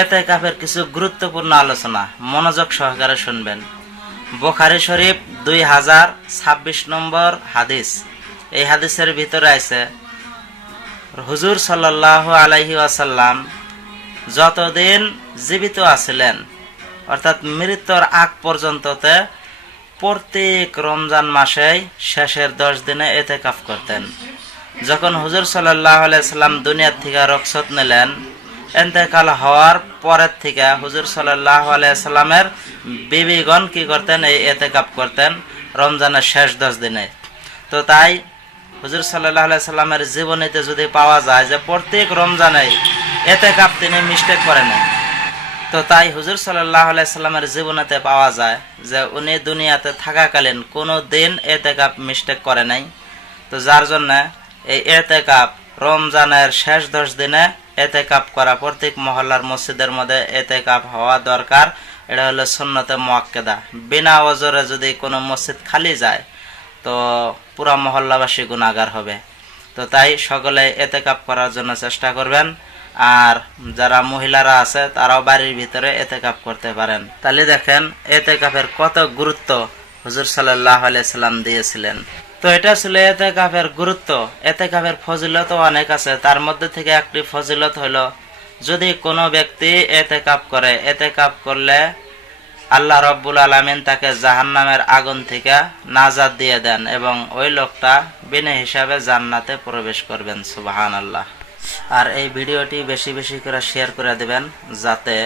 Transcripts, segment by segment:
এতে কাপের কিছু গুরুত্বপূর্ণ আলোচনা। মনোযোগ সহকারে শুনবেন। বোখারি শরীফ দুই হাজার ছাব্বিশ নম্বর হাদিস। এই হাদিসের ভিতরে আছে, হুজুর সাল্লাহ আলাইহি আসাল্লাম যতদিন জীবিত আছিলেন, অর্থাৎ মৃত্যুর আগ পর্যন্ততে প্রত্যেক রমজান মাসেই শেষের দশ দিনে এতে কাপ করতেন। যখন হুজুর সাল্লাহ আলাইসাল্লাম দুনিয়ার থেকে রক্ষত নিলেন এতেকাল হওয়ার পরের থেকে হুজুর সাল্লাহ আলাইসাল্লামের বিবিগণ কি করতেন? এই এতেকাপ করতেন রমজানের শেষ দশ দিনে। তো তাই হুজুর সাল্লাহ আলাইসাল্লামের জীবনীতে যদি পাওয়া যায় যে প্রত্যেক রমজানে এতেকাপ তিনি মিস্টেক করেন তো তাই হুজুর সাল্লাহ আলাইসাল্লামের জীবনেতে পাওয়া যায় যে উনি দুনিয়াতে থাকাকালীন কোনো দিন এতেকাপ মিস্টেক করে নাই। তো যার জন্য এই এতেকাপ রমজানের শেষ দশ দিনে এতেকাপ করা। প্রত্যেক মহল্লার মসজিদের মধ্যে এতে কাপ হওয়া দরকার। এটা হলো সুন্নতে মোয়াক্কেদা বিনা ওজরে যদি কোনো মসজিদ খালি যায়, তো পুরা মহল্লাবাসী গুণাগার হবে। তো তাই সকলে এতে কাপ করার জন্য চেষ্টা করবেন। আর যারা মহিলারা আছে, তারাও বাড়ির ভিতরে এতে কাপ করতে পারেন। তাহলে দেখেন এতে কাপের কত গুরুত্ব হুজুর সাল্লাহ আলিয়া সাল্লাম দিয়েছিলেন। তো এটা ছিল এতে কাপের গুরুত্ব এতে কাপের ফজিলত অনেক আছে, তার মধ্যে থেকে একটি ফজিলত হলো, যদি কোনো ব্যক্তি এতে কাপ করে এতে কাপ করলে আল্লাহ রব্বুল আলমিন তাকে জাহান্নামের আগুন থেকে নাজাদ দিয়ে দেন এবং ওই লোকটা বিনে হিসাবে জান্নাতে প্রবেশ করবেন সুবাহান আল্লাহ আর এই ভিডিওটি বেশি বেশি করে শেয়ার করে দেবেন, যাতে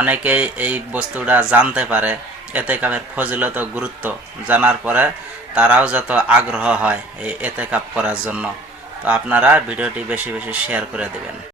অনেকেই এই বস্তুটা জানতে পারে এতে কাপের ফজিলত গুরুত্ব জানার পরে তারাও যত আগ্রহ হয় এই এতে কাপ করার জন্য। তো আপনারা ভিডিওটি বেশি বেশি শেয়ার করে দেবেন।